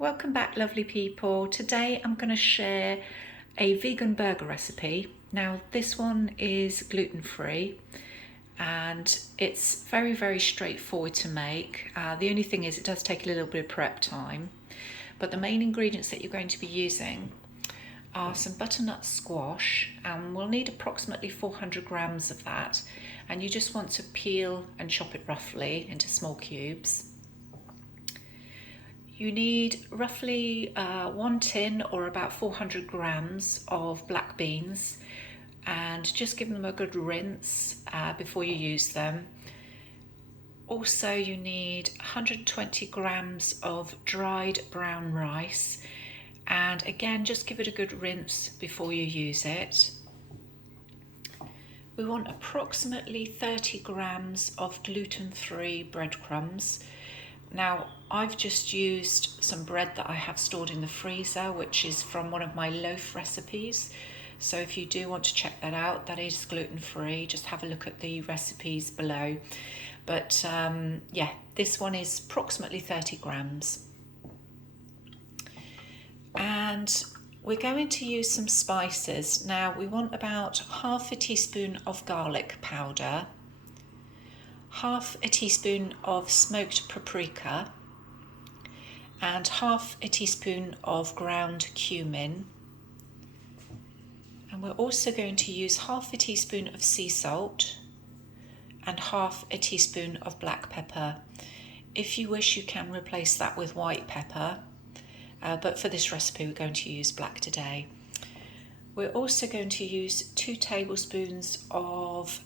Welcome back, lovely people. Today I'm going to share a vegan burger recipe. Now this one is gluten-free and it's very straightforward to make. The only thing is it does take a little bit of prep time, but the main ingredients that you're going to be using are some butternut squash, and we'll need approximately 400 grams of that, and you just want to peel and chop it roughly into small cubes. You need roughly 1 tin or about 400 grams of black beans, and just give them a good rinse before you use them. Also, you need 120 grams of dried brown rice, and again just give it a good rinse before you use it. We want approximately 30 grams of gluten-free breadcrumbs. Now, I've just used some bread that I have stored in the freezer, which is from one of my loaf recipes. So if you do want to check that out, that is gluten-free. Just have a look at the recipes below. But yeah, this one is approximately 30 grams. And we're going to use some spices. Now, we want about half a teaspoon of garlic powder, half a teaspoon of smoked paprika, and half a teaspoon of ground cumin. And we're also going to use half a teaspoon of sea salt and half a teaspoon of black pepper. If you wish, you can replace that with white pepper, but for this recipe we're going to use black today. We're also going to use 2 tablespoons of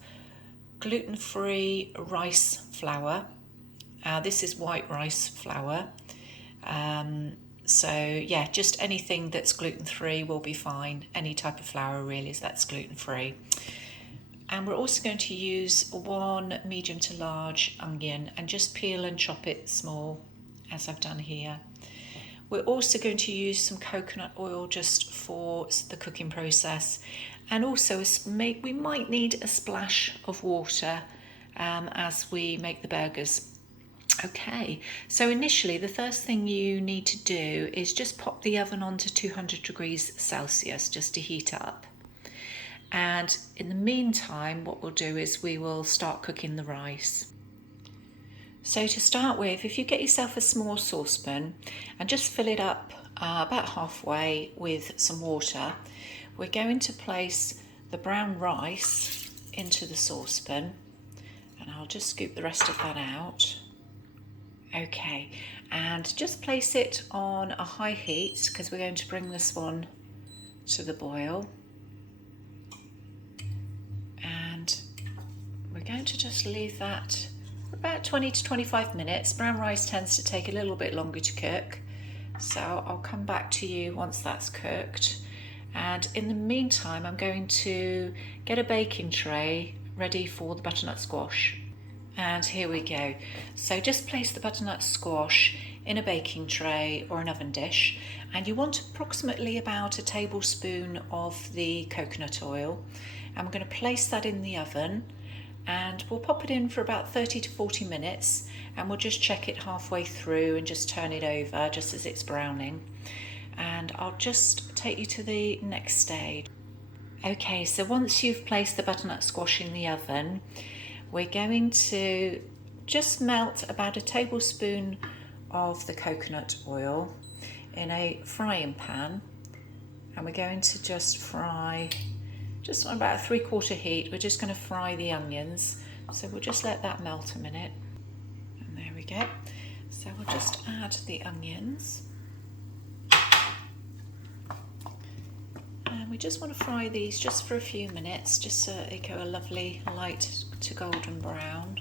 gluten-free rice flour. This is white rice flour. So yeah, just anything that's gluten-free will be fine. Any type of flour really that's gluten-free. And we're also going to use 1 medium to large onion and just peel and chop it small as I've done here. We're also going to use some coconut oil just for the cooking process, and also we might need a splash of water as we make the burgers. Okay, so initially the first thing you need to do is just pop the oven on to 200 degrees Celsius just to heat up. And in the meantime, what we'll do is we will start cooking the rice. So to start with, if you get yourself a small saucepan and just fill it up about halfway with some water, we're going to place the brown rice into the saucepan, and I'll just scoop the rest of that out. Okay, and just place it on a high heat because we're going to bring this one to the boil. And we're going to just leave that for about 20 to 25 minutes. Brown rice tends to take a little bit longer to cook, so I'll come back to you once that's cooked. And in the meantime, I'm going to get a baking tray ready for the butternut squash. And here we go. So just place the butternut squash in a baking tray or an oven dish, and you want approximately about a tablespoon of the coconut oil. And we're going to place that in the oven, and we'll pop it in for about 30 to 40 minutes, and we'll just check it halfway through and just turn it over just as it's browning. And I'll just take you to the next stage. Okay, so once you've placed the butternut squash in the oven, we're going to just melt about a tablespoon of the coconut oil in a frying pan, and we're going to just fry just on about a 3/4 heat. We're just going to fry the onions, so we'll just let that melt a minute. And there we go. So we'll just add the onions. And we just want to fry these just for a few minutes, just so they go a lovely light to golden brown.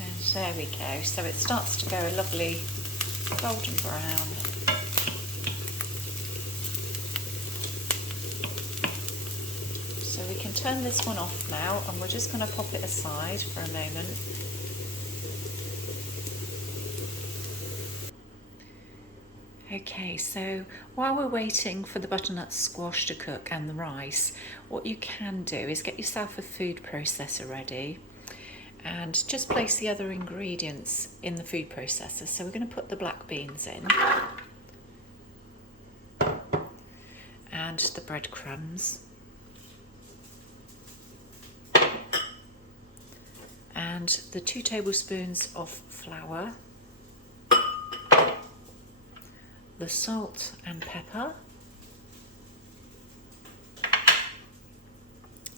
And there we go. So it starts to go a lovely golden brown. So we can turn this one off now, and we're just going to pop it aside for a moment. Okay, so while we're waiting for the butternut squash to cook and the rice, what you can do is get yourself a food processor ready, And just place the other ingredients in the food processor. So we're going to put the black beans in and the breadcrumbs and the 2 tablespoons of flour, the salt and pepper,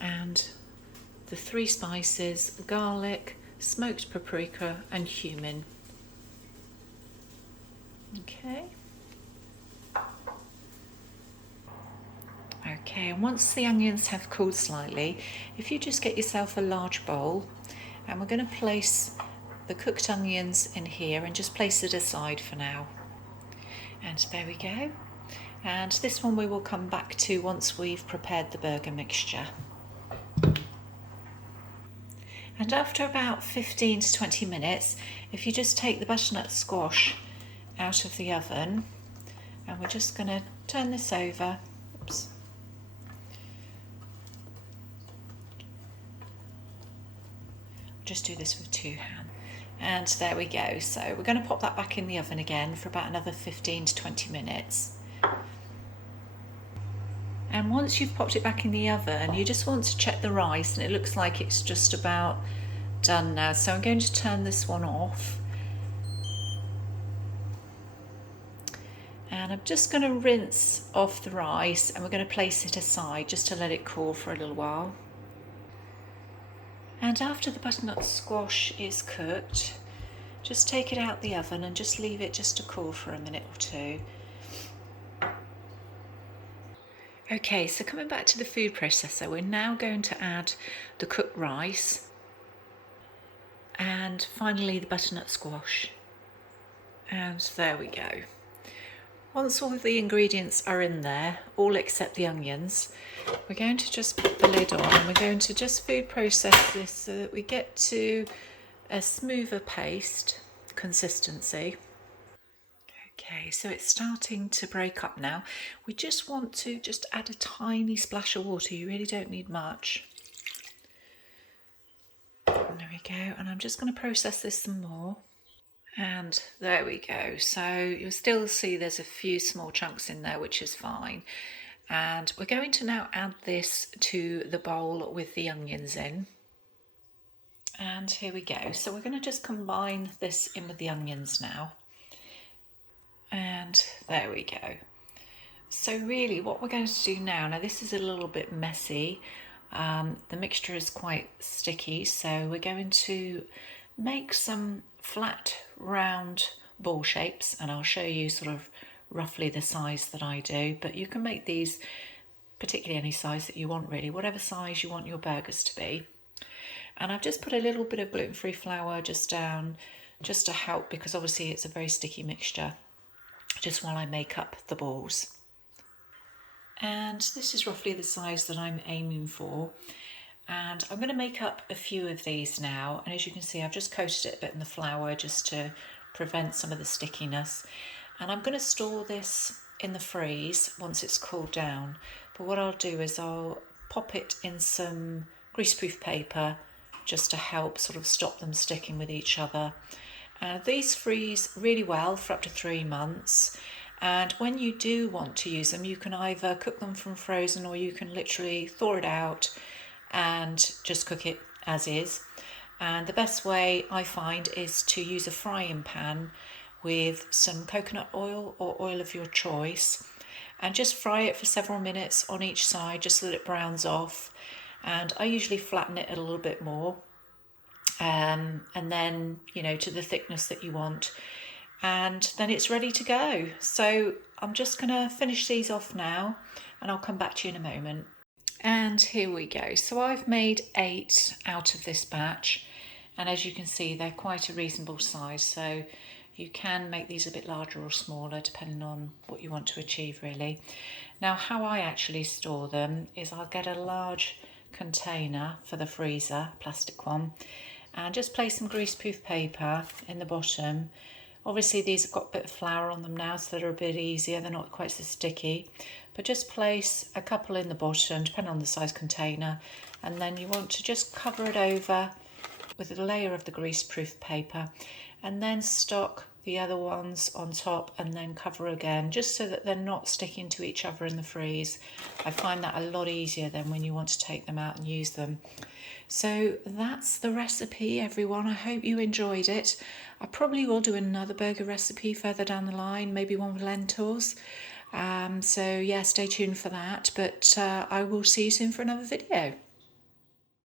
and the 3 spices: garlic, smoked paprika and cumin. Okay. Okay, and once the onions have cooled slightly, if you just get yourself a large bowl, and we're going to place the cooked onions in here and just place it aside for now. And there we go. And this one we will come back to once we've prepared the burger mixture. And after about 15 to 20 minutes, if you just take the butternut squash out of the oven, and we're just going to turn this over. Oops. Just do this with 2 hands. And there we go. So we're going to pop that back in the oven again for about another 15 to 20 minutes. And once you've popped it back in the oven, you just want to check the rice, and it looks like it's just about done now. So I'm going to turn this one off. And I'm just going to rinse off the rice, and we're going to place it aside just to let it cool for a little while. And after the butternut squash is cooked, just take it out the oven and just leave it just to cool for a minute or 2. Okay, so coming back to the food processor, we're now going to add the cooked rice and finally the butternut squash. And there we go. Once all of the ingredients are in there, all except the onions, we're going to just put the lid on and we're going to just food process this so that we get to a smoother paste consistency. Okay, so it's starting to break up now. We just want to just add a tiny splash of water. You really don't need much. And there we go. And I'm just going to process this some more. And there we go. So you'll still see there's a few small chunks in there, which is fine. And we're going to now add this to the bowl with the onions in. And here we go. So we're going to just combine this in with the onions now. And there we go. So really what we're going to do now this is a little bit messy. The mixture is quite sticky, so we're going to make some flat round ball shapes, and I'll show you sort of roughly the size that I do, but you can make these particularly any size that you want, really, whatever size you want your burgers to be. And I've just put a little bit of gluten-free flour just down, just to help, because obviously it's a very sticky mixture, just while I make up the balls. And this is roughly the size that I'm aiming for. And I'm going to make up a few of these now. And as you can see, I've just coated it a bit in the flour just to prevent some of the stickiness. And I'm going to store this in the freeze once it's cooled down. But what I'll do is I'll pop it in some greaseproof paper just to help sort of stop them sticking with each other. These freeze really well for up to 3 months. And when you do want to use them, you can either cook them from frozen or you can literally thaw it out and just cook it as is. And the best way I find is to use a frying pan with some coconut oil or oil of your choice, and just fry it for several minutes on each side just so that it browns off. And I usually flatten it a little bit more, and then, you know, to the thickness that you want, and then it's ready to go. So I'm just going to finish these off now and I'll come back to you in a moment. And here we go. So I've made 8 out of this batch, and as you can see they're quite a reasonable size, so you can make these a bit larger or smaller depending on what you want to achieve, really. Now how I actually store them is I'll get a large container for the freezer, plastic one, and just place some greaseproof paper in the bottom. Obviously these have got a bit of flour on them now, so they're a bit easier, they're not quite so sticky. But just place a couple in the bottom, depending on the size container, and then you want to just cover it over with a layer of the greaseproof paper, and then stock the other ones on top and then cover again, just so that they're not sticking to each other in the freeze. I find that a lot easier than when you want to take them out and use them. So that's the recipe, everyone. I hope you enjoyed it. I probably will do another burger recipe further down the line, maybe one with lentils. So yeah, stay tuned for that, but I will see you soon for another video.